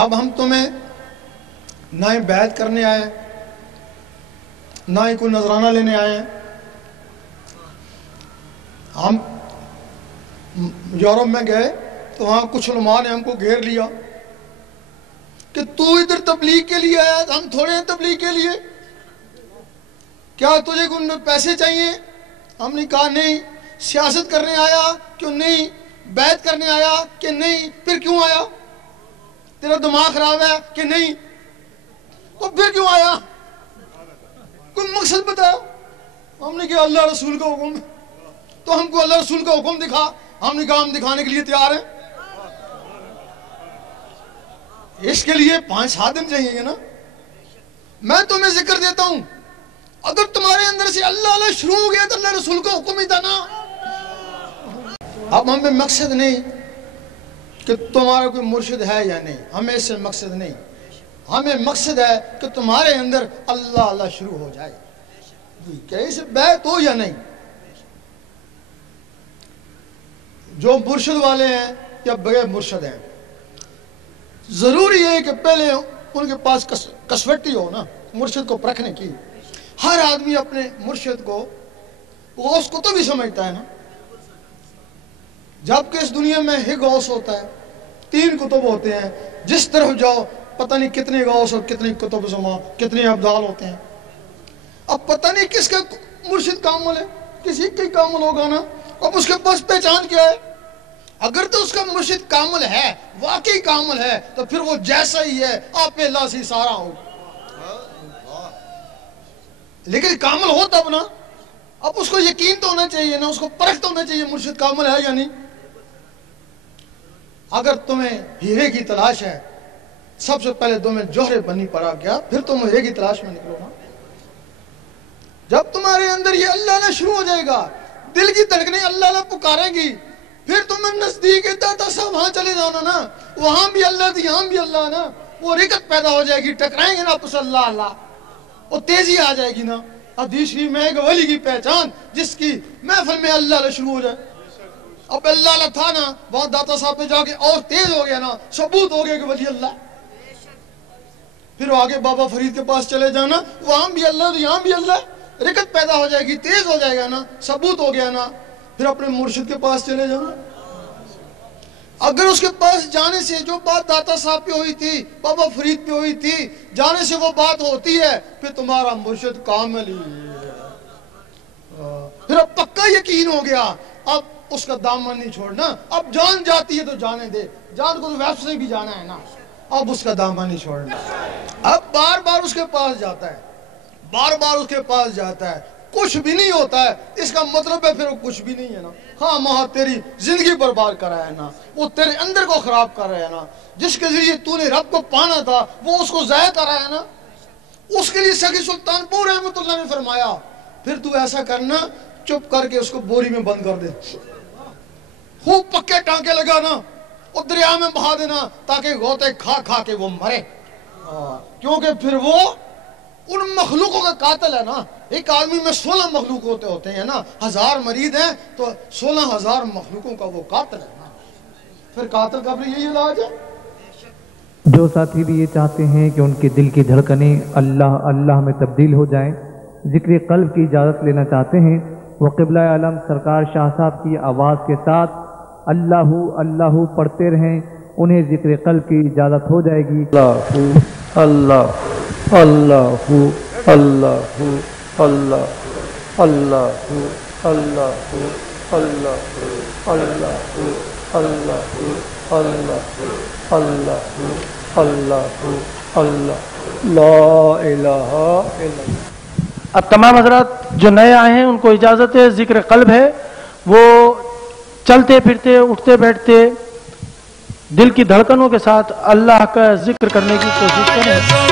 اب ہم تمہیں نہ ہی بیعت کرنے آئے نہ ہی کوئی نذرانہ لینے آئے ہیں. ہم یورپ میں گئے تو وہاں کچھ علماء نے ہم کو گھیر لیا کہ تو ادھر تبلیغ کے لیے آیا، ہم تھوڑے ہیں تبلیغ کے لیے، کیا تجھے کوئی پیسے چاہیے؟ ہم نے کہا نہیں. سیاست کرنے آیا کیوں نہیں؟ بیعت کرنے آیا کہ نہیں؟ پھر کیوں آیا؟ تیرا دماغ خراب ہے کہ نہیں؟ تو پھر کیوں آیا؟ کوئی مقصد بتا. ہم نے کہا اللہ رسول کا حکم، تو ہم کو اللہ رسول کا حکم دکھا. ہم نے کہا ہم دکھانے کے لیے تیار ہیں. اس کے لیے 5-7 دن چاہیے گا نا. میں تمہیں ذکر دیتا ہوں، اگر تمہارے اندر سے اللہ اللہ شروع ہو گیا تو اللہ رسول کا حکم ہی تھا نا. اب ہمیں مقصد نہیں کہ تمہارا کوئی مرشد ہے یا نہیں، ہمیں اس سے مقصد نہیں. ہمیں مقصد ہے کہ تمہارے اندر اللہ اللہ شروع ہو جائے، کہ اسے بیعت ہو یا نہیں. جو مرشد والے ہیں یا بغیر مرشد ہیں، ضروری ہے کہ پہلے ان کے پاس کسوٹی ہو نا مرشد کو پرکھنے کی. ہر آدمی اپنے مرشد کو غوث کتب بھی سمجھتا ہے نا، جبکہ اس دنیا میں ہی غوث ہوتا ہے. 3 کتب ہوتے ہیں، جس طرف جاؤ پتہ نہیں کتنے غوث اور کتنے کتب زمان، کتنے ابدال ہوتے ہیں. اب پتہ نہیں کس کا مرشد کامل ہے، کسی کا ہی کامل ہوگا نا. اب اس کے پاس پہچان کیا ہے؟ اگر تو اس کا مرشد کامل ہے، واقعی کامل ہے، تو پھر وہ جیسا ہی ہے، آپ اللہ سے سارا ہو. لیکن کامل ہو تب نا. اب اس کو یقین تو ہونا چاہیے نا، اس کو پرکھ تو ہونا چاہیے مرشد کامل ہے یا نہیں. اگر تمہیں ہیرے کی تلاش ہے، سب سے پہلے تمہیں جوہر بنی پڑا گیا، پھر تم ہیرے کی تلاش میں نکلو نا. جب تمہارے اندر یہ اللہ اللہ شروع ہو جائے گا، دل کی دھڑکنیں اللہ اللہ پکاریں گی، پھر تمہیں نزدیک داتا صاحب وہاں چلے جانا نا. وہاں بھی اللہ تھی، یہاں بھی اللہ نا. وہ رکت پیدا ہو جائے گی، ٹکرائیں گے نا آپس اللہ اللہ، وہ تیزی آ جائے گی نا. حدیث شریف میں ایک ولی کی پہچان جس کی محفل میں اللہ اللہ شروع ہو جائے. اب اللہ اللہ تھا نا، وہاں داتا صاحب پہ جا کے اور تیز ہو گیا نا، ثبوت ہو گیا کہ ولی اللہ. پھر آگے بابا فرید کے پاس چلے جانا، وہاں بھی اللہ تو یہاں بھی اللہ. رکت پیدا ہو جائے گی، تیز ہو جائے گا نا، ثبوت ہو گیا نا. پھر اپنے مرشد کے پاس چلے جانا. اگر اس کے پاس جانے سے جو بات داتا صاحب پہ ہوئی تھی، بابا فرید پہ ہوئی تھی، جانے سے وہ بات ہوتی ہے، پھر تمہارا مرشد کامل ہی ہے. پھر اب پکا یقین ہو گیا، اب اس کا دامن نہیں چھوڑنا. اب جان جاتی ہے تو جانے دے، جان کو تو ویسے سے بھی جانا ہے نا. اب اس کا دامن نہیں چھوڑنا. اب بار بار اس کے پاس جاتا ہے، بار بار اس کے پاس جاتا ہے، کچھ بھی نہیں ہوتا ہے. اس کا مطلب ہے پھر وہ کچھ بھی نہیں ہے نا. ہاں ماں تیری زندگی برباد کر رہا ہے نا، وہ تیرے اندر کو خراب کر رہا ہے نا. جس کے ذریعے تو نے رب کو پانا تھا وہ اس کو ضائع کر رہا ہے نا. اس کے لیے سخی سلطان پور رحمۃ اللہ نے فرمایا، پھر تو ایسا کرنا، چپ کر کے اس کو بوری میں بند کر دے، خوب پکے ٹانکے لگانا اور دریا میں بہا دینا تاکہ غوطے کھا کھا کے وہ مرے. کیونکہ پھر وہ ان مخلوقوں کا قاتل ہے نا. ایک آدمی میں 16 مخلوق ہوتے ہیں نا. 1000 مریض ہیں تو 16,000 مخلوقوں کا وہ قاتل ہے نا. پھر قاتل کا بھی یہی علاج ہے. جو ساتھی بھی یہ چاہتے ہیں کہ ان کے دل کی دھڑکنیں اللہ اللہ میں تبدیل ہو جائیں، ذکر قلب کی اجازت لینا چاہتے ہیں، وہ قبلہ عالم سرکار شاہ صاحب کی آواز کے ساتھ اللہ اللہ پڑھتے رہیں، انہیں ذکر قلب کی اجازت ہو جائے گی. اللہ اللہ اللہ اللہ اللہ اللہ اللہ اللہ اللہ اللہ اللہ اللہ اللہ لا الہ الا اللہ. اب تمام حضرات جو نئے آئے ہیں ان کو اجازت ہے، ذکر قلب ہے، وہ چلتے پھرتے اٹھتے بیٹھتے دل کی دھڑکنوں کے ساتھ اللہ کا ذکر کرنے کی کوشش کریں.